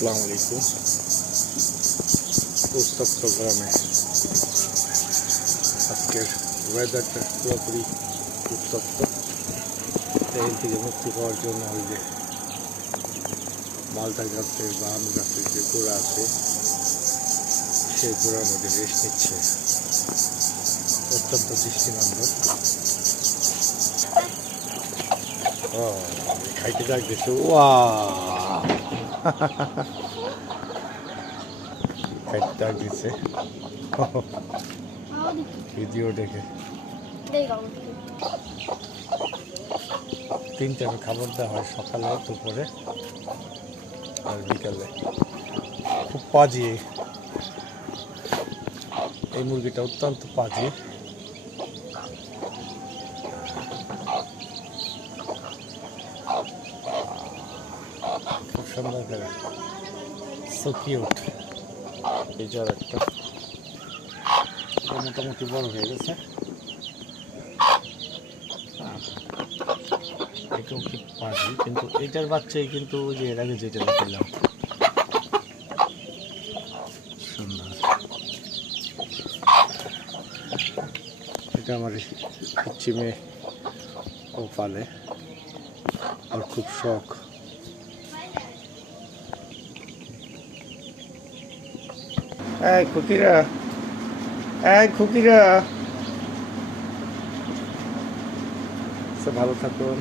আসসালামু আলাইকুম। উত্তপ্ত গ্রামে আজকের ওয়েদারটা পুরোপুরি উত্তপ্ত। এই থেকে মুক্তি পাওয়ার জন্য ওই যে মালটা গাছের বা আম গাছের যে গোড়া আছে সেই গোড়ার মধ্যে রেস্ট নিচ্ছে। অত্যন্ত দৃষ্টিনন্দন। ও খাইতে ডাক দিচ্ছে, ওয়া খাইতে ডাক দিচ্ছে ভিডিও দেখে। তিন টাইমে খাবার দেওয়া হয়, সকালে, দুপুরে আর বিকালে। খুব পাজি এই মুরগিটা, অত্যন্ত পাজি। খুব সুন্দর করে, সো কিউট। এই যার একটা মোটামুটি বড় হয়ে গেছে। এটাও কি পাজি, কিন্তু এটার বাচ্চাই কিন্তু ওই যে এর আগে যেটা দেখলাম সুন্দর। এটা আমার পিচ্ছি মেয়ে ও পালে, আর খুব শখ। এই খুকিরা, এই খুকিরা, ভালো থাকুন।